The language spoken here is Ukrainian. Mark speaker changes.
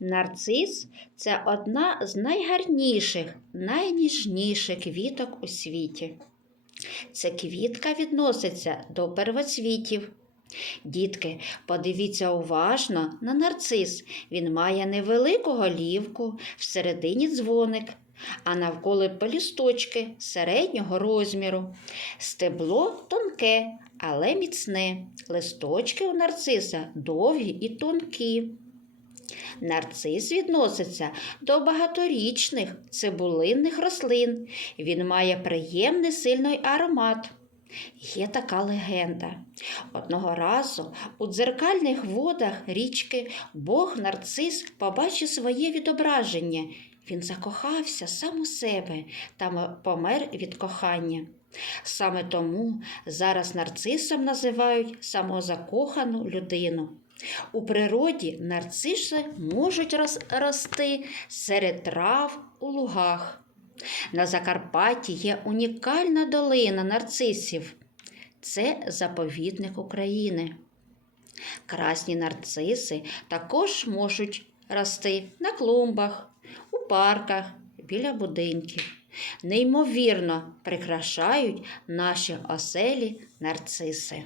Speaker 1: Нарцис це одна з найгарніших, найніжніших квіток у світі. Ця квітка відноситься до первоцвітів. Дітки, подивіться уважно на нарцис. Він має невелику голівку, всередині дзвоник, а навколо пелюсточки середнього розміру. Стебло тонке, але міцне. Листочки у нарциса довгі і тонкі. Нарцис відноситься до багаторічних цибулинних рослин. Він має приємний сильний аромат. Є така легенда. Одного разу у дзеркальних водах річки Бог нарцис побачив своє відображення. Він закохався сам у себе та помер від кохання. Саме тому зараз нарцисом називають самозакохану людину. У природі нарциси можуть рости серед трав у лугах. На Закарпатті є унікальна долина нарцисів. Це заповідник України. Красні нарциси також можуть рости на клумбах, у парках, біля будинків. Неймовірно прикрашають наші оселі нарциси.